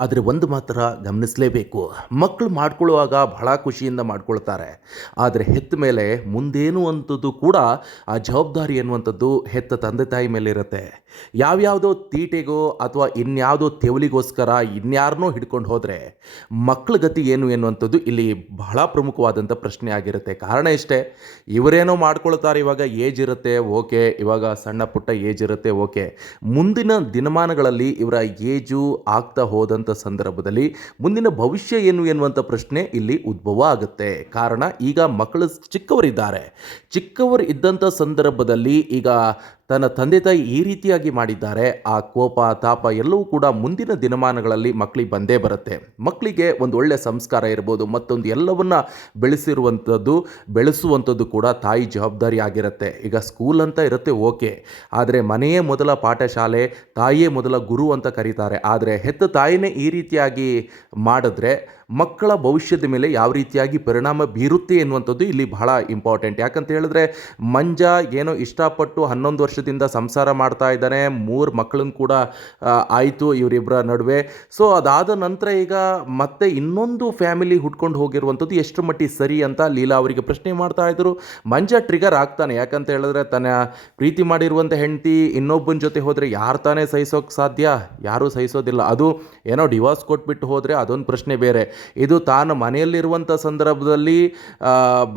ಆದರೆ ಒಂದು ಮಾತ್ರ ಗಮನಿಸಲೇಬೇಕು. ಮಕ್ಕಳು ಮಾಡ್ಕೊಳ್ಳುವಾಗ ಬಹಳ ಖುಷಿಯಿಂದ ಮಾಡ್ಕೊಳ್ತಾರೆ. ಆದರೆ ಹೆತ್ತ ಮೇಲೆ ಮುಂದೇನು ಅಂಥದ್ದು ಕೂಡ ಆ ಜವಾಬ್ದಾರಿ ಎನ್ನುವಂಥದ್ದು ಹೆತ್ತ ತಂದೆ ತಾಯಿ ಮೇಲೆ ಇರುತ್ತೆ. ಯಾವ್ಯಾವುದೋ ತೀಟೆಗೋ ಅಥವಾ ಇನ್ಯಾವುದೋ ತೆವಲಿಗೋಸ್ಕರ ಇನ್ಯಾರನ್ನೋ ಹಿಡ್ಕೊಂಡು ಹೋದರೆ ಮಕ್ಕಳ ಗತಿ ಏನು ಎನ್ನುವಂಥದ್ದು ಇಲ್ಲಿ ಬಹಳ ಪ್ರಮುಖವಾದಂಥ ಪ್ರಶ್ನೆ ಆಗಿರುತ್ತೆ. ಕಾರಣ ಇಷ್ಟೇ, ಇವರೇನೋ ಮಾಡ್ಕೊಳ್ತಾರೆ ಇವಾಗ ಏಜ್ ಇರುತ್ತೆ, ಓಕೆ. ಇವಾಗ ಸಣ್ಣ ಪುಟ್ಟ ಏಜ್ ಇರುತ್ತೆ, ಓಕೆ. ಮುಂದಿನ ದಿನಮಾನಗಳಲ್ಲಿ ಇವರ ಏಜು ಆಗ್ತಾ ಹೋದಂಥ ಸಂದರ್ಭದಲ್ಲಿ ಮುಂದಿನ ಭವಿಷ್ಯ ಏನು ಎನ್ನುವಂಥ ಪ್ರಶ್ನೆ ಇಲ್ಲಿ ಉದ್ಭವ ಆಗುತ್ತೆ. ಕಾರಣ ಈಗ ಮಕ್ಕಳು ಚಿಕ್ಕವರಿದ್ದಾರೆ. ಚಿಕ್ಕವರು ಇದ್ದಂಥ ಸಂದರ್ಭದಲ್ಲಿ ಈಗ ತನ್ನ ತಂದೆ ತಾಯಿ ಈ ರೀತಿಯಾಗಿ ಮಾಡಿದ್ದಾರೆ, ಆ ಕೋಪ, ತಾಪ ಎಲ್ಲವೂ ಕೂಡ ಮುಂದಿನ ದಿನಮಾನಗಳಲ್ಲಿ ಮಕ್ಕಳಿಗೆ ಬಂದೇ ಬರುತ್ತೆ. ಮಕ್ಕಳಿಗೆ ಒಂದು ಒಳ್ಳೆಯ ಸಂಸ್ಕಾರ ಇರ್ಬೋದು, ಮತ್ತೊಂದು ಎಲ್ಲವನ್ನ ಬೆಳೆಸಿರುವಂಥದ್ದು, ಬೆಳೆಸುವಂಥದ್ದು ಕೂಡ ತಾಯಿ ಜವಾಬ್ದಾರಿ ಆಗಿರುತ್ತೆ. ಈಗ ಸ್ಕೂಲ್ ಅಂತ ಇರುತ್ತೆ ಓಕೆ ಆದರೆ ಮನೆಯೇ ಮೊದಲ ಪಾಠಶಾಲೆ, ತಾಯಿಯೇ ಮೊದಲ ಗುರು ಅಂತ ಕರೀತಾರೆ. ಆದರೆ ಹೆತ್ತ ತಾಯಿನೇ ಈ ರೀತಿಯಾಗಿ ಮಾಡಿದ್ರೆ ಮಕ್ಕಳ ಭವಿಷ್ಯದ ಮೇಲೆ ಯಾವ ರೀತಿಯಾಗಿ ಪರಿಣಾಮ ಬೀರುತ್ತೆ ಎನ್ನುವಂಥದ್ದು ಇಲ್ಲಿ ಬಹಳ ಇಂಪಾರ್ಟೆಂಟ್ ಯಾಕಂತ ಹೇಳಿದ್ರೆ ಮಂಜ ಏನೋ ಇಷ್ಟಪಟ್ಟು ಹನ್ನೊಂದು ವರ್ಷದಿಂದ ಸಂಸಾರ ಮಾಡ್ತಾ ಇದ್ದಾನೆ, ಮೂರು ಮಕ್ಕಳನ್ನು ಕೂಡ ಆಯಿತು ಇವರಿಬ್ಬರ ನಡುವೆ. ಸೊ ಅದಾದ ನಂತರ ಈಗ ಮತ್ತೆ ಇನ್ನೊಂದು ಫ್ಯಾಮಿಲಿ ಹುಟ್ಕೊಂಡು ಹೋಗಿರುವಂಥದ್ದು ಎಷ್ಟು ಮಟ್ಟಿಗೆ ಸರಿ ಅಂತ ಲೀಲಾ ಅವರಿಗೆ ಪ್ರಶ್ನೆ ಮಾಡ್ತಾ ಇದ್ರು. ಮಂಜ ಟ್ರಿಗರ್ ಆಗ್ತಾನೆ. ಯಾಕಂತ ಹೇಳಿದ್ರೆ ತನ್ನ ಪ್ರೀತಿ ಮಾಡಿರುವಂಥ ಹೆಂಡತಿ ಇನ್ನೊಬ್ಬನ ಜೊತೆ ಹೋದರೆ ಯಾರು ತಾನೇ ಸಹಿಸೋಕೆ ಸಾಧ್ಯ? ಯಾರೂ ಸಹಿಸೋದಿಲ್ಲ. ಅದು ಏನೋ ಡಿವೋರ್ಸ್ ಕೊಟ್ಬಿಟ್ಟು ಹೋದರೆ ಅದೊಂದು ಪ್ರಶ್ನೆ ಬೇರೆ. ಇದು ತಾನು ಮನೆಯಲ್ಲಿರುವಂಥ ಸಂದರ್ಭದಲ್ಲಿ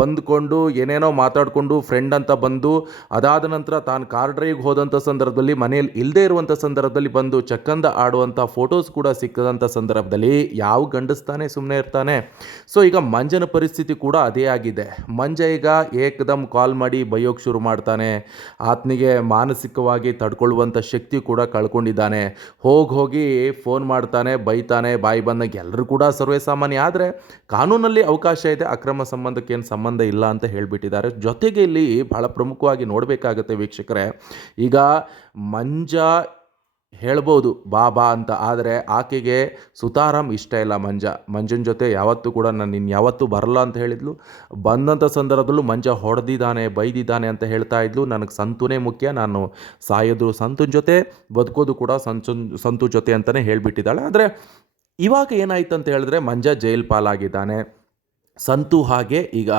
ಬಂದುಕೊಂಡು ಏನೇನೋ ಮಾತಾಡಿಕೊಂಡು ಫ್ರೆಂಡ್ ಅಂತ ಬಂದು, ಅದಾದ ನಂತರ ತಾನು ಕಾರ್ ಡ್ರೈವ್ಗೆ ಹೋದಂಥ ಸಂದರ್ಭದಲ್ಲಿ, ಮನೆಯಲ್ಲಿ ಇಲ್ಲದೇ ಇರುವಂಥ ಸಂದರ್ಭದಲ್ಲಿ ಬಂದು ಚಕ್ಕಂದ ಆಡುವಂಥ ಫೋಟೋಸ್ ಕೂಡ ಸಿಕ್ಕದಂಥ ಸಂದರ್ಭದಲ್ಲಿ ಯಾವ ಗಂಡಸ್ತಾನೆ ಸುಮ್ಮನೆ ಇರ್ತಾನೆ. ಸೊ ಈಗ ಮಂಜನ ಪರಿಸ್ಥಿತಿ ಕೂಡ ಅದೇ ಆಗಿದೆ. ಮಂಜ ಈಗ ಏಕದಮ್ ಕಾಲ್ ಮಾಡಿ ಬೈಯೋಕ್ಕೆ ಶುರು ಮಾಡ್ತಾನೆ. ಆತನಿಗೆ ಮಾನಸಿಕವಾಗಿ ತಡ್ಕೊಳ್ಳುವಂಥ ಶಕ್ತಿ ಕೂಡ ಕಳ್ಕೊಂಡಿದ್ದಾನೆ. ಹೋಗಿ ಹೋಗಿ ಫೋನ್ ಮಾಡ್ತಾನೆ, ಬೈತಾನೆ, ಬಾಯಿ ಬಂದಾಗ ಎಲ್ಲರೂ ಕೂಡ ಸರ್ವೇ ಸಾಮಾನ್ಯ, ಆದರೆ ಕಾನೂನಲ್ಲಿ ಅವಕಾಶ ಇದೆ, ಅಕ್ರಮ ಸಂಬಂಧಕ್ಕೆ ಏನು ಸಂಬಂಧ ಇಲ್ಲ ಅಂತ ಹೇಳಿಬಿಟ್ಟಿದ್ದಾರೆ. ಜೊತೆಗೆ ಇಲ್ಲಿ ಬಹಳ ಪ್ರಮುಖವಾಗಿ ನೋಡಬೇಕಾಗತ್ತೆ ವೀಕ್ಷಕರೇ, ಈಗ ಮಂಜ ಹೇಳ್ಬೋದು ಬಾಬಾ ಅಂತ, ಆದರೆ ಆಕೆಗೆ ಸುತಾರಾಮ್ ಇಷ್ಟ ಇಲ್ಲ ಮಂಜ. ಮಂಜನ ಜೊತೆ ಯಾವತ್ತೂ ಕೂಡ ನಾನು ಇನ್ನು ಯಾವತ್ತೂ ಬರಲ್ಲ ಅಂತ ಹೇಳಿದ್ಲು. ಬಂದಂಥ ಸಂದರ್ಭದಲ್ಲೂ ಮಂಜ ಹೊಡೆದಿದ್ದಾನೆ, ಬೈದಿದ್ದಾನೆ ಅಂತ ಹೇಳ್ತಾ ಇದ್ಲು. ನನಗೆ ಸಂತುನೇ ಮುಖ್ಯ, ನಾನು ಸಾಯೋದು ಸಂತುನ ಜೊತೆ, ಬದುಕೋದು ಕೂಡ ಸಂತು ಸಂತು ಜೊತೆ ಅಂತಲೇ ಹೇಳಿಬಿಟ್ಟಿದ್ದಾಳೆ. ಆದರೆ ಇವಾಗ ಏನಾಯ್ತು ಅಂತ ಹೇಳಿದ್ರೆ ಮಂಜ ಜೈಲ್ ಪಾಲಾಗಿದ್ದಾನೆ ಸಂತು ಹಾಗೆ ಈಗ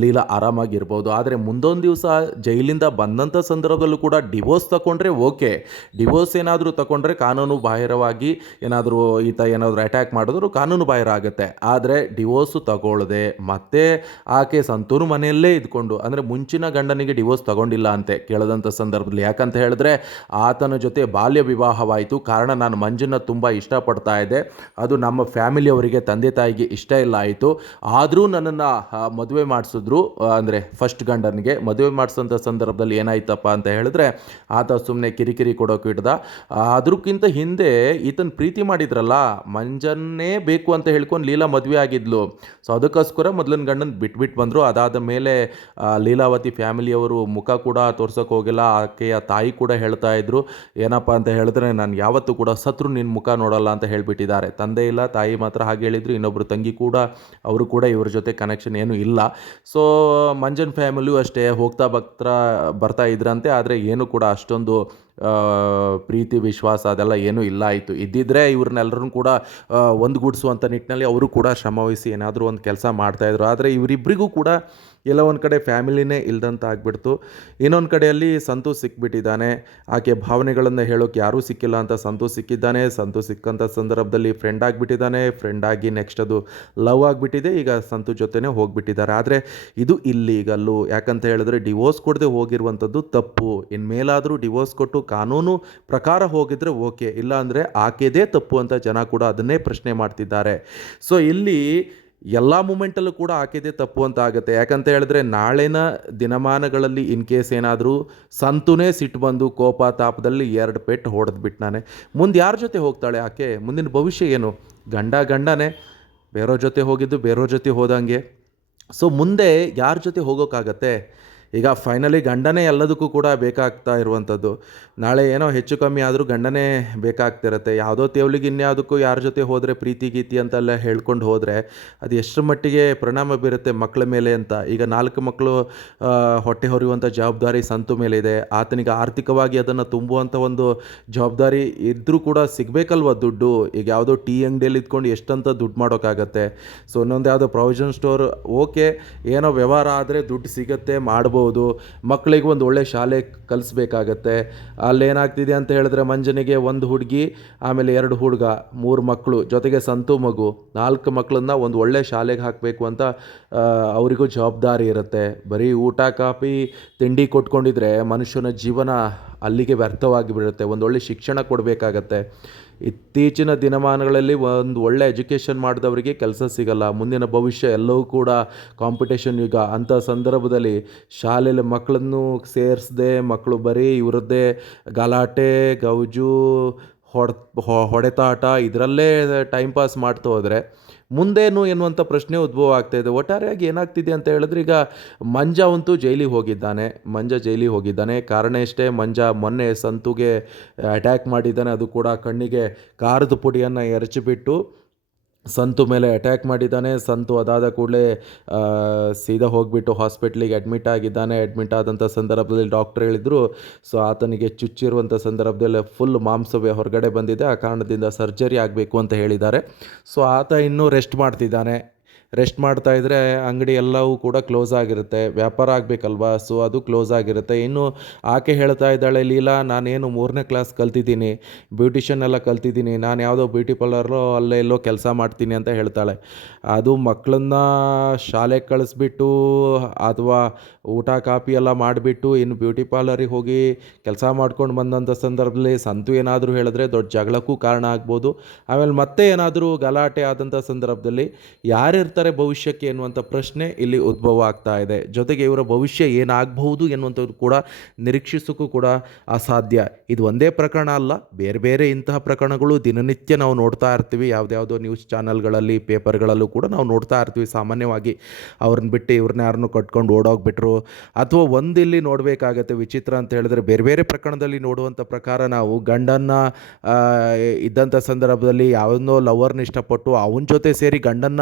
ಲೀಲಾ ಆರಾಮಾಗಿರ್ಬೋದು. ಆದರೆ ಮುಂದೊಂದು ದಿವಸ ಜೈಲಿಂದ ಬಂದಂಥ ಸಂದರ್ಭದಲ್ಲೂ ಕೂಡ ಡಿವೋರ್ಸ್ ತಗೊಂಡ್ರೆ ಓಕೆ. ಡಿವೋರ್ಸ್ ಏನಾದರೂ ತಗೊಂಡ್ರೆ ಕಾನೂನು ಬಾಹಿರವಾಗಿ ಏನಾದರೂ ಈತ ಏನಾದರೂ ಅಟ್ಯಾಕ್ ಮಾಡಿದ್ರು ಕಾನೂನು ಬಾಹಿರ ಆಗುತ್ತೆ. ಆದರೆ ಡಿವೋರ್ಸು ತಗೊಳ್ಳದೆ ಮತ್ತೆ ಆಕೆ ಸಂತೂರು ಮನೆಯಲ್ಲೇ ಇದ್ಕೊಂಡು, ಅಂದರೆ ಮುಂಚಿನ ಗಂಡನಿಗೆ ಡಿವೋರ್ಸ್ ತಗೊಂಡಿಲ್ಲ ಅಂತೆ ಕೇಳದಂಥ ಸಂದರ್ಭದಲ್ಲಿ. ಯಾಕಂತ ಹೇಳಿದ್ರೆ ಆತನ ಜೊತೆ ಬಾಲ್ಯ ವಿವಾಹವಾಯಿತು. ಕಾರಣ ನಾನು ಮಂಜನ್ನ ತುಂಬ ಇಷ್ಟಪಡ್ತಾ ಇದ್ದೆ. ಅದು ನಮ್ಮ ಫ್ಯಾಮಿಲಿಯವರಿಗೆ ತಂದೆ ತಾಯಿಗೆ ಇಷ್ಟ ಇಲ್ಲ ಆಯಿತು. ಆದರೂ ನನ್ನನ್ನು ಮದುವೆ ಮಾಡಿಸಿದ್ರು ಅಂದರೆ ಫಸ್ಟ್ ಗಂಡನಿಗೆ. ಮದುವೆ ಮಾಡಿಸೋಂಥ ಸಂದರ್ಭದಲ್ಲಿ ಏನಾಯ್ತಪ್ಪ ಅಂತ ಹೇಳಿದ್ರೆ, ಆತ ಸುಮ್ಮನೆ ಕಿರಿಕಿರಿ ಕೊಡೋಕೆ ಇಡ್ದ ಅದಕ್ಕಿಂತ ಹಿಂದೆ ಈತನ ಪ್ರೀತಿ ಮಾಡಿದ್ರಲ್ಲ, ಮಂಜನ್ನೇ ಬೇಕು ಅಂತ ಹೇಳ್ಕೊಂಡು ಲೀಲಾ ಮದುವೆ ಆಗಿದ್ಲು. ಸೊ ಅದಕ್ಕೋಸ್ಕರ ಮೊದಲನ ಗಂಡನ ಬಿಟ್ಬಿಟ್ಟು ಬಂದರು. ಅದಾದ ಮೇಲೆ ಲೀಲಾವತಿ ಫ್ಯಾಮಿಲಿಯವರು ಮುಖ ಕೂಡ ತೋರ್ಸೋಕೆ ಹೋಗಿಲ್ಲ. ಆಕೆಯ ತಾಯಿ ಕೂಡ ಹೇಳ್ತಾ ಇದ್ರು, ಏನಪ್ಪ ಅಂತ ಹೇಳಿದ್ರೆ, ನಾನು ಯಾವತ್ತೂ ಕೂಡ ಸತ್ರು ನಿನ್ನ ಮುಖ ನೋಡಲ್ಲ ಅಂತ ಹೇಳಿಬಿಟ್ಟಿದ್ದಾರೆ. ತಂದೆ ಇಲ್ಲ, ತಾಯಿ ಮಾತ್ರ ಹಾಗೆ ಹೇಳಿದ್ರು. ಇನ್ನೊಬ್ಬರು ತಂಗಿ ಕೂಡ, ಅವರು ಕೂಡ ಇವ್ರ ಜೊತೆ ಕನೆಕ್ಷನ್ ಏನೂ ಇಲ್ಲ. ಸೊ ಮಂಜನ್ ಫ್ಯಾಮಿಲಿಯೂ ಅಷ್ಟೇ, ಹೋಗ್ತಾ ಬರ್ತಾ ಬರ್ತಾ ಇದ್ರಂತೆ, ಆದರೆ ಏನು ಕೂಡ ಅಷ್ಟೊಂದು ಪ್ರೀತಿ, ವಿಶ್ವಾಸ ಅದೆಲ್ಲ ಏನೂ ಇಲ್ಲ ಆಯಿತು. ಇದ್ದಿದ್ರೆ ಇವ್ರನ್ನೆಲ್ಲರೂ ಕೂಡ ಒಂದುಗೂಡಿಸುವಂಥ ನಿಟ್ಟಿನಲ್ಲಿ ಅವರು ಕೂಡ ಶ್ರಮವಹಿಸಿ ಏನಾದರೂ ಒಂದು ಕೆಲಸ ಮಾಡ್ತಾಯಿದ್ರು ಆದರೆ ಇವರಿಬ್ಬರಿಗೂ ಕೂಡ ಎಲ್ಲ ಒಂದು ಕಡೆ ಫ್ಯಾಮಿಲಿನೇ ಇಲ್ದಂತ ಆಗಿಬಿಡ್ತು. ಇನ್ನೊಂದು ಕಡೆಯಲ್ಲಿ ಸಂತು ಸಿಕ್ಬಿಟ್ಟಿದ್ದಾನೆ. ಆಕೆ ಭಾವನೆಗಳನ್ನು ಹೇಳೋಕೆ ಯಾರೂ ಸಿಕ್ಕಿಲ್ಲ ಅಂತ ಸಂತು ಸಿಕ್ಕಿದ್ದಾನೆ. ಸಂತು ಸಿಕ್ಕಂಥ ಸಂದರ್ಭದಲ್ಲಿ ಫ್ರೆಂಡ್ ಆಗಿಬಿಟ್ಟಿದ್ದಾನೆ. ಫ್ರೆಂಡ್ ಆಗಿ ನೆಕ್ಸ್ಟ್ ಅದು ಲವ್ ಆಗಿಬಿಟ್ಟಿದೆ. ಈಗ ಸಂತು ಜೊತೆನೇ ಹೋಗಿಬಿಟ್ಟಿದ್ದಾರೆ. ಆದರೆ ಇದು ಇಲ್ಲೀಗಲ್ಲು ಯಾಕಂತ ಹೇಳಿದ್ರೆ ಡಿವೋರ್ಸ್ ಕೊಡದೆ ಹೋಗಿರುವಂಥದ್ದು ತಪ್ಪು. ಇನ್ಮೇಲಾದರೂ ಡಿವೋರ್ಸ್ ಕೊಟ್ಟು ಕಾನೂನು ಪ್ರಕಾರ ಹೋಗಿದ್ರೆ ಓಕೆ ಇಲ್ಲ ಅಂದರೆ ಆಕೆದೇ ತಪ್ಪು ಅಂತ ಜನ ಕೂಡ ಅದನ್ನೇ ಪ್ರಶ್ನೆ ಮಾಡ್ತಿದ್ದಾರೆ. ಸೊ ಇಲ್ಲಿ ಎಲ್ಲ ಮೂಮೆಂಟಲ್ಲೂ ಕೂಡ ಆಕೆದೇ ತಪ್ಪು ಅಂತ ಆಗುತ್ತೆ. ಯಾಕಂತ ಹೇಳಿದ್ರೆ ನಾಳಿನ ದಿನಮಾನಗಳಲ್ಲಿ ಇನ್ ಕೇಸ್ ಏನಾದರೂ ಸಂತುನೇ ಸಿಟ್ಟು ಬಂದು ಕೋಪ ತಾಪದಲ್ಲಿ ಎರಡು ಪೆಟ್ಟು ಹೊಡೆದ್ಬಿಟ್ಟು ನಾನೆ. ಮುಂದೆ ಯಾರ ಜೊತೆ ಹೋಗ್ತಾಳೆ ಆಕೆ? ಮುಂದಿನ ಭವಿಷ್ಯ ಏನು? ಗಂಡ ಗಂಡನೇ, ಬೇರೆಯವ್ರ ಜೊತೆ ಹೋಗಿದ್ದು ಬೇರೆಯವ್ರ ಜೊತೆ ಹೋದಂಗೆ. ಸೊ ಮುಂದೆ ಯಾರ ಜೊತೆ ಹೋಗೋಕ್ಕಾಗತ್ತೆ ಈಗ ಫೈನಲಿ ಗಂಡನೇ ಎಲ್ಲದಕ್ಕೂ ಕೂಡ ಬೇಕಾಗ್ತಾ ಇರುವಂಥದ್ದು. ನಾಳೆ ಏನೋ ಹೆಚ್ಚು ಕಮ್ಮಿ ಆದರೂ ಗಂಡನೇ ಬೇಕಾಗ್ತಿರತ್ತೆ. ಯಾವುದೋ ತೇವಲಿಗೆ ಇನ್ಯಾವುದಕ್ಕೂ ಯಾರ ಜೊತೆ ಹೋದರೆ ಪ್ರೀತಿ ಗೀತಿ ಅಂತೆಲ್ಲ ಹೇಳ್ಕೊಂಡು ಹೋದರೆ ಅದು ಎಷ್ಟರ ಮಟ್ಟಿಗೆ ಪರಿಣಾಮ ಬೀರುತ್ತೆ ಮಕ್ಕಳ ಮೇಲೆ ಅಂತ. ಈಗ ನಾಲ್ಕು ಮಕ್ಕಳು ಹೊಟ್ಟೆ ಹೊರೆಯುವಂಥ ಜವಾಬ್ದಾರಿ ಸಂತು ಮೇಲೆ ಇದೆ ಆತನಿಗೆ ಆರ್ಥಿಕವಾಗಿ ಅದನ್ನು ತುಂಬುವಂಥ ಒಂದು ಜವಾಬ್ದಾರಿ ಇದ್ದರೂ ಕೂಡ ಸಿಗಬೇಕಲ್ವ ದುಡ್ಡು? ಈಗ ಯಾವುದೋ ಟೀ ಅಂಗಡಿಯಲ್ಲಿ ಇದ್ಕೊಂಡು ಎಷ್ಟಂತ ದುಡ್ಡು ಮಾಡೋಕ್ಕಾಗತ್ತೆ? ಸೊ, ಇನ್ನೊಂದು ಯಾವುದೋ ಪ್ರೊವಿಷನ್ ಸ್ಟೋರ್ ಓಕೆ ಏನೋ ವ್ಯವಹಾರ ಆದರೆ ದುಡ್ಡು ಸಿಗುತ್ತೆ, ಮಾಡ್ಬೋದು. ಮಕ್ಕಳಿಗೆ ಒಂದು ಒಳ್ಳೆ ಶಾಲೆ ಕಲಿಸ್ಬೇಕಾಗತ್ತೆ. ಅಲ್ಲೇನಾಗ್ತಿದೆ ಅಂತ ಹೇಳಿದ್ರೆ ಮಂಜನಿಗೆ ಒಂದು ಹುಡುಗಿ, ಆಮೇಲೆ ಎರಡು ಹುಡುಗ, ಮೂರು ಮಕ್ಕಳು ಜೊತೆಗೆ ಸಂತು ಮಗು. ನಾಲ್ಕು ಮಕ್ಕಳನ್ನ ಒಂದು ಒಳ್ಳೆ ಶಾಲೆಗೆ ಹಾಕಬೇಕು ಅಂತ ಅವರಿಗೂ ಜವಾಬ್ದಾರಿ ಇರುತ್ತೆ. ಬರೀ ಊಟ, ಕಾಫಿ, ತಿಂಡಿ ಕೊಟ್ಕೊಂಡಿದ್ರೆ ಮನುಷ್ಯನ ಜೀವನ ಅಲ್ಲಿಗೆ ವ್ಯರ್ಥವಾಗಿ ಬಿಡುತ್ತೆ. ಒಂದು ಒಳ್ಳೆ ಶಿಕ್ಷಣ ಕೊಡಬೇಕಾಗತ್ತೆ. ಇತ್ತೀಚಿನ ದಿನಮಾನಗಳಲ್ಲಿ ಒಂದು ಒಳ್ಳೆ ಎಜುಕೇಷನ್ ಮಾಡಿದವರಿಗೆ ಕೆಲಸ ಸಿಗಲ್ಲ. ಮುಂದಿನ ಭವಿಷ್ಯ ಎಲ್ಲವೂ ಕೂಡ ಕಾಂಪಿಟೇಷನ್ ಯುಗ. ಅಂಥ ಸಂದರ್ಭದಲ್ಲಿ ಶಾಲೆಯಲ್ಲಿ ಮಕ್ಕಳನ್ನು ಸೇರಿಸದೆ, ಮಕ್ಕಳು ಬರೀ ಇವರದ್ದೇ ಗಲಾಟೆ, ಗೌಜು, ಹೊಡೆ ಹೊಡೆತಾಟ, ಇದರಲ್ಲೇ ಟೈಮ್ ಪಾಸ್ ಮಾಡ್ತಾ ಹೋದರೆ ಮುಂದೇನು ಎನ್ನುವಂಥ ಪ್ರಶ್ನೆ ಉದ್ಭವ ಆಗ್ತಾ ಇದೆ. ಒಟ್ಟಾರೆಯಾಗಿ ಏನಾಗ್ತಿದೆ ಅಂತ ಹೇಳಿದ್ರೆ ಈಗ ಮಂಜ ಅಂತೂ ಜೈಲಿಗೆ ಹೋಗಿದ್ದಾನೆ. ಮಂಜ ಜೈಲಿಗೆ ಹೋಗಿದ್ದಾನೆ. ಕಾರಣ ಇಷ್ಟೇ ಮಂಜ ಮೊನ್ನೆ ಸಂತುಗೆ ಅಟ್ಯಾಕ್ ಮಾಡಿದ್ದಾನೆ. ಅದು ಕೂಡ ಕಣ್ಣಿಗೆ ಖಾರದ ಪುಡಿಯನ್ನು ಎರಚಿಬಿಟ್ಟು ಸಂತು ಮೇಲೆ ಅಟ್ಯಾಕ್ ಮಾಡಿದ್ದಾನೆ. ಸಂತು ಅದಾದ ಕೂಡಲೇ ಸೀದಾ ಹೋಗಿಬಿಟ್ಟು ಹಾಸ್ಪಿಟ್ಲಿಗೆ ಅಡ್ಮಿಟ್ ಆಗಿದ್ದಾನೆ. ಅಡ್ಮಿಟ್ ಆದಂಥ ಸಂದರ್ಭದಲ್ಲಿ ಡಾಕ್ಟರ್ ಹೇಳಿದರು ಸೊ ಆತನಿಗೆ ಚುಚ್ಚಿರುವಂಥ ಸಂದರ್ಭದಲ್ಲಿ ಫುಲ್ ಮಾಂಸವೇ ಹೊರಗಡೆ ಬಂದಿದೆ. ಆ ಕಾರಣದಿಂದ ಸರ್ಜರಿ ಆಗಬೇಕು ಅಂತ ಹೇಳಿದ್ದಾರೆ. ಸೊ ಆತ ಇನ್ನೂ ರೆಸ್ಟ್ ಮಾಡ್ತಿದ್ದಾನೆ. ರೆಸ್ಟ್ ಮಾಡ್ತಾ ಇದ್ದರೆ ಅಂಗಡಿ ಎಲ್ಲವೂ ಕೂಡ ಕ್ಲೋಸ್ ಆಗಿರುತ್ತೆ. ವ್ಯಾಪಾರ ಆಗಬೇಕಲ್ವಾ? ಸೊ ಅದು ಕ್ಲೋಸ್ ಆಗಿರುತ್ತೆ. ಇನ್ನು ಆಕೆ ಹೇಳ್ತಾ ಇದ್ದಾಳೆ, ಲೀಲಾ, ನಾನೇನು ಮೂರನೇ ಕ್ಲಾಸ್ ಕಲ್ತಿದ್ದೀನಿ. ಬ್ಯೂಟಿಷನ್ ಎಲ್ಲ ಕಲ್ತಿದ್ದೀನಿ. ನಾನು ಯಾವುದೋ ಬ್ಯೂಟಿ ಪಾರ್ಲರು ಅಲ್ಲೇ ಎಲ್ಲೋ ಕೆಲಸ ಮಾಡ್ತೀನಿ ಅಂತ ಹೇಳ್ತಾಳೆ. ಅದು ಮಕ್ಕಳನ್ನ ಶಾಲೆಗೆ ಕಳಿಸ್ಬಿಟ್ಟು ಅಥವಾ ಊಟ ಕಾಪಿ ಎಲ್ಲ ಮಾಡಿಬಿಟ್ಟು ಇನ್ನು ಬ್ಯೂಟಿ ಪಾರ್ಲರಿಗೆ ಹೋಗಿ ಕೆಲಸ ಮಾಡ್ಕೊಂಡು ಬಂದಂಥ ಸಂದರ್ಭದಲ್ಲಿ ಸಂತು ಏನಾದರೂ ಹೇಳಿದ್ರೆ ದೊಡ್ಡ ಜಗಳಕ್ಕೂ ಕಾರಣ ಆಗ್ಬೋದು. ಆಮೇಲೆ ಮತ್ತೆ ಏನಾದರೂ ಗಲಾಟೆ ಆದಂಥ ಸಂದರ್ಭದಲ್ಲಿ ಯಾರಿರ್ತಾರೆ? ಭವಿಷ್ಯಕ್ಕೆ ಎನ್ನುವಂಥ ಪ್ರಶ್ನೆ ಇಲ್ಲಿ ಉದ್ಭವ ಆಗ್ತಾ ಇದೆ. ಜೊತೆಗೆ ಇವರ ಭವಿಷ್ಯ ಏನಾಗಬಹುದು ಎನ್ನುವಂಥದ್ದು ಕೂಡ ನಿರೀಕ್ಷಿಸೋಕ್ಕೂ ಕೂಡ ಅಸಾಧ್ಯ. ಇದು ಒಂದೇ ಪ್ರಕರಣ ಅಲ್ಲ, ಬೇರೆ ಬೇರೆ ಇಂತಹ ಪ್ರಕರಣಗಳು ದಿನನಿತ್ಯ ನಾವು ನೋಡ್ತಾ ಇರ್ತೀವಿ. ಯಾವುದ್ಯಾವುದೋ ನ್ಯೂಸ್ ಚಾನಲ್ಗಳಲ್ಲಿ, ಪೇಪರ್ಗಳಲ್ಲೂ ಕೂಡ ನಾವು ನೋಡ್ತಾ ಇರ್ತೀವಿ. ಸಾಮಾನ್ಯವಾಗಿ ಅವ್ರನ್ನ ಬಿಟ್ಟು ಇವ್ರನ್ನ ಯಾರನ್ನು ಕಟ್ಕೊಂಡು ಓಡೋಗ್ಬಿಟ್ರು ಅಥವಾ ಒಂದಿಲ್ಲಿ ನೋಡಬೇಕಾಗತ್ತೆ, ವಿಚಿತ್ರ ಅಂತ ಹೇಳಿದ್ರೆ ಬೇರೆ ಬೇರೆ ಪ್ರಕರಣದಲ್ಲಿ ನೋಡುವಂಥ ಪ್ರಕಾರ ನಾವು ಗಂಡನ್ನ ಇದ್ದಂಥ ಸಂದರ್ಭದಲ್ಲಿ ಯಾವನ್ನೋ ಲವರ್ನ ಇಷ್ಟಪಟ್ಟು ಅವನ ಜೊತೆ ಸೇರಿ ಗಂಡನ್ನ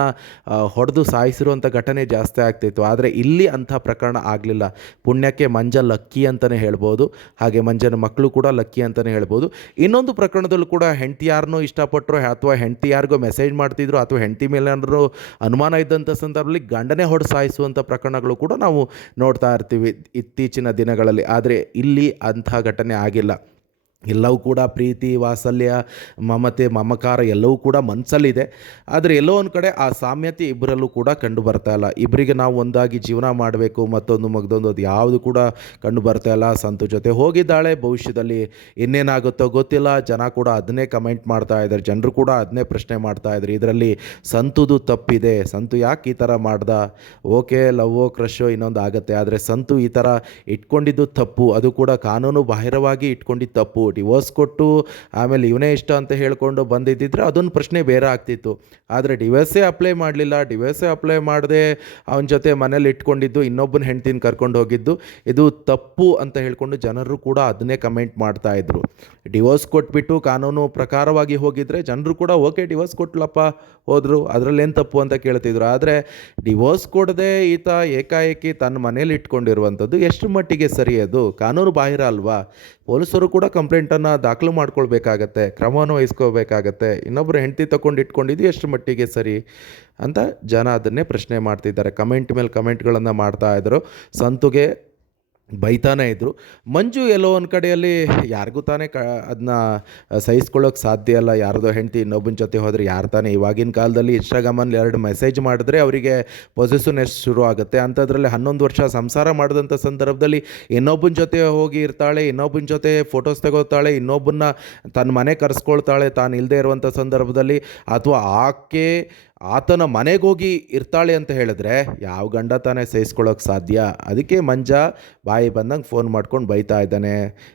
ಹೊಡೆದು ಸಾಯಿಸಿರುವಂಥ ಘಟನೆ ಜಾಸ್ತಿ ಆಗ್ತಿತ್ತು ಆದರೆ ಇಲ್ಲಿ ಅಂಥ ಪ್ರಕರಣ ಆಗಲಿಲ್ಲ. ಪುಣ್ಯಕ್ಕೆ ಮಂಜ ಲಕ್ಕಿ ಅಂತಲೇ ಹೇಳ್ಬೋದು. ಹಾಗೆ ಮಂಜನ ಮಕ್ಕಳು ಕೂಡ ಲಕ್ಕಿ ಅಂತಲೇ ಹೇಳ್ಬೋದು. ಇನ್ನೊಂದು ಪ್ರಕರಣದಲ್ಲೂ ಕೂಡ ಹೆಂಡತಿ ಯಾರನ್ನೋ ಇಷ್ಟಪಟ್ಟರು ಅಥವಾ ಹೆಂಡತಿ ಯಾರಿಗೋ ಮೆಸೇಜ್ ಮಾಡ್ತಿದ್ರು ಅಥವಾ ಹೆಂಡತಿ ಮೇಲೆ ಅನುಮಾನ ಇದ್ದಂಥ ಸಂದರ್ಭದಲ್ಲಿ ಗಂಡನೇ ಹೊಡೆದು ಸಾಯಿಸುವಂಥ ಪ್ರಕರಣಗಳು ಕೂಡ ನಾವು ನೋಡ್ತಾ ಇರ್ತೀವಿ ಇತ್ತೀಚಿನ ದಿನಗಳಲ್ಲಿ. ಆದರೆ ಇಲ್ಲಿ ಅಂಥ ಘಟನೆ ಆಗಿಲ್ಲ. ಎಲ್ಲವೂ ಕೂಡ ಪ್ರೀತಿ, ವಾತ್ಸಲ್ಯ, ಮಮತೆ, ಮಮಕಾರ ಎಲ್ಲವೂ ಕೂಡ ಮನಸ್ಸಲ್ಲಿದೆ ಆದರೆ ಎಲ್ಲೋ ಒಂದು ಕಡೆ ಆ ಸಾಮ್ಯತೆ ಇಬ್ಬರಲ್ಲೂ ಕೂಡ ಕಂಡು ಬರ್ತಾ ಇಲ್ಲ. ಇಬ್ಬರಿಗೆ ನಾವು ಒಂದಾಗಿ ಜೀವನ ಮಾಡಬೇಕು, ಮತ್ತೊಂದು ಮಗದೊಂದು ಅದು ಯಾವುದು ಕೂಡ ಕಂಡು ಬರ್ತಾ ಇಲ್ಲ. ಸಂತು ಜೊತೆ ಹೋಗಿದ್ದಾಳೆ, ಭವಿಷ್ಯದಲ್ಲಿ ಇನ್ನೇನಾಗುತ್ತೋ ಗೊತ್ತಿಲ್ಲ. ಜನ ಕೂಡ ಅದನ್ನೇ ಕಮೆಂಟ್ ಮಾಡ್ತಾ ಇದ್ದಾರೆ. ಜನರು ಕೂಡ ಅದನ್ನೇ ಪ್ರಶ್ನೆ ಮಾಡ್ತಾ ಇದ್ದಾರೆ. ಇದರಲ್ಲಿ ಸಂತುದು ತಪ್ಪಿದೆ. ಸಂತು ಯಾಕೆ ಈ ಥರ ಮಾಡ್ದ? ಓಕೆ, ಲವ್ವೋ ಕ್ರಶೋ ಇನ್ನೊಂದು ಆಗುತ್ತೆ. ಆದರೆ ಸಂತು ಈ ಥರ ಇಟ್ಕೊಂಡಿದ್ದು ತಪ್ಪು. ಅದು ಕೂಡ ಕಾನೂನು ಬಾಹಿರವಾಗಿ ಇಟ್ಕೊಂಡಿದ್ದು ತಪ್ಪು. ಡಿವೋರ್ಸ್ ಕೊಟ್ಟು ಆಮೇಲೆ ಇವನೇ ಇಷ್ಟ ಅಂತ ಹೇಳ್ಕೊಂಡು ಬಂದಿದ್ದಿದ್ರೆ ಅದೊಂದು ಪ್ರಶ್ನೆ ಬೇರೆ ಆಗ್ತಿತ್ತು. ಆದರೆ ಡಿವೋರ್ಸೇ ಅಪ್ಲೈ ಮಾಡಲಿಲ್ಲ. ಡಿವೋರ್ಸೇ ಅಪ್ಲೈ ಮಾಡದೆ ಅವನ ಜೊತೆ ಮನೇಲಿ ಇಟ್ಕೊಂಡಿದ್ದು ಇನ್ನೊಬ್ಬನ ಹೆಂಡ್ತಿನ ಕರ್ಕೊಂಡು ಹೋಗಿದ್ದು. ಇದು ತಪ್ಪು ಅಂತ ಹೇಳ್ಕೊಂಡು ಜನರು ಕೂಡ ಅದನ್ನೇ ಕಮೆಂಟ್ ಮಾಡ್ತಾ ಇದ್ರು. ಡಿವೋರ್ಸ್ ಕೊಟ್ಬಿಟ್ಟು ಕಾನೂನು ಪ್ರಕಾರವಾಗಿ ಹೋಗಿದ್ರೆ ಜನರು ಕೂಡ ಓಕೆ ಡಿವೋರ್ಸ್ ಕೊಟ್ಲಪ್ಪ ಹೋದರು. ಅದರಲ್ಲೇನು ತಪ್ಪು ಅಂತ ಕೇಳ್ತಿದ್ರು. ಆದರೆ ಡಿವೋರ್ಸ್ ಕೊಡದೆ ಈತ ಏಕಾಏಕಿ ತನ್ನ ಮನೇಲಿ ಇಟ್ಕೊಂಡಿರುವಂಥದ್ದು ಎಷ್ಟು ಮಟ್ಟಿಗೆ ಸರಿ ಅದು? ಕಾನೂನು ಬಾಹಿರ ಅಲ್ವಾ? ಪೊಲೀಸರು ಕೂಡ ಕಂಪ್ಲೇಂಟನ್ನು ದಾಖಲು ಮಾಡ್ಕೊಳ್ಬೇಕಾಗತ್ತೆ, ಕ್ರಮವನ್ನು ವಹಿಸ್ಕೋಬೇಕಾಗತ್ತೆ ಇನ್ನೊಬ್ಬರು ಹೆಂಡತಿ ತಗೊಂಡು ಇಟ್ಕೊಂಡಿದ್ದು ಎಷ್ಟು ಮಟ್ಟಿಗೆ ಸರಿ ಅಂತ ಜನ ಅದನ್ನೇ ಪ್ರಶ್ನೆ ಮಾಡ್ತಿದ್ದಾರೆ. ಕಮೆಂಟ್ ಮೇಲೆ ಕಮೆಂಟ್ಗಳನ್ನು ಮಾಡ್ತಾ ಇದ್ದರು ಸಂತುಗೆ ಬೈತಾನೆ ಇದ್ದರು ಮಂಜು ಎಲ್ಲೋ ಒಂದು ಕಡೆಯಲ್ಲಿ ಯಾರಿಗೂ ತಾನೇ ಕ ಅದನ್ನ ಸಹಿಸ್ಕೊಳ್ಳೋಕೆ ಸಾಧ್ಯ ಇಲ್ಲ. ಯಾರದೋ ಹೆಂಡತಿ ಇನ್ನೊಬ್ಬನ ಜೊತೆ ಹೋದರೆ ಯಾರು ತಾನೇ? ಇವಾಗಿನ ಕಾಲದಲ್ಲಿ ಇನ್ಸ್ಟಾಗ್ರಾಮಲ್ಲಿ ಎರಡು ಮೆಸೇಜ್ ಮಾಡಿದ್ರೆ ಅವರಿಗೆ ಪೊಸೆಸಿವ್ನೆಸ್ ಶುರು ಆಗುತ್ತೆ. ಅಂಥದ್ರಲ್ಲಿ ಹನ್ನೊಂದು ವರ್ಷ ಸಂಸಾರ ಮಾಡಿದಂಥ ಸಂದರ್ಭದಲ್ಲಿ ಇನ್ನೊಬ್ಬನ ಜೊತೆ ಹೋಗಿ ಇರ್ತಾಳೆ, ಇನ್ನೊಬ್ಬನ ಜೊತೆ ಫೋಟೋಸ್ ತಗೋತಾಳೆ, ಇನ್ನೊಬ್ಬನ್ನ ತನ್ನ ಮನೆ ಕರೆಸ್ಕೊಳ್ತಾಳೆ ತಾನು ಇಲ್ಲದೆ ಇರುವಂಥ ಸಂದರ್ಭದಲ್ಲಿ. ಅಥವಾ ಆಕೆ ಆತನ ಮನೆಗೋಗಿ ಇರ್ತಾಳೆ ಅಂತ ಹೇಳಿದ್ರೆ ಯಾವ ಗಂಡ ತಾನೇ ಸಹಿಸ್ಕೊಳ್ಳೋಕೆ ಸಾಧ್ಯ? ಅದಕ್ಕೆ ಮಂಜ ಬಾಯಿ ಬಂದಂಗೆ ಫೋನ್ ಮಾಡ್ಕೊಂಡು ಬೈತಾ ಇದ್ದಾನೆ.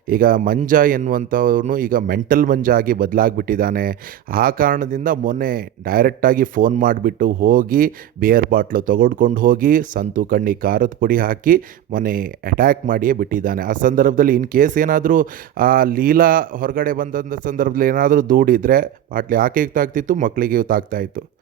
ಈಗ ಮಂಜ ಎನ್ನುವಂಥವನು ಈಗ ಮೆಂಟಲ್ ಮಂಜ ಆಗಿ ಬದಲಾಗ್ಬಿಟ್ಟಿದ್ದಾನೆ. ಆ ಕಾರಣದಿಂದ ಮೊನ್ನೆ ಡೈರೆಕ್ಟಾಗಿ ಫೋನ್ ಮಾಡಿಬಿಟ್ಟು ಹೋಗಿ ಬಿಯರ್ ಬಾಟ್ಲು ತೊಗೊಂಡ್ಕೊಂಡು ಹೋಗಿ ಸಂತು ಕಣ್ಣಿ ಖಾರದ ಪುಡಿ ಹಾಕಿ ಮೊನ್ನೆ ಅಟ್ಯಾಕ್ ಮಾಡಿಯೇ ಬಿಟ್ಟಿದ್ದಾನೆ. ಆ ಸಂದರ್ಭದಲ್ಲಿ ಇನ್ ಕೇಸ್ ಏನಾದರೂ, ಆ ಲೀಲಾ ಹೊರಗಡೆ ಬಂದಂಥ ಸಂದರ್ಭದಲ್ಲಿ ಏನಾದರೂ ದೂಡಿದರೆ ಬಾಟ್ಲಿ ಆಕೆಗೆ ತಾಗ್ತಿತ್ತು ಮಕ್ಕಳಿಗೆ ತಾಗ್ತಾ ಇತ್ತು.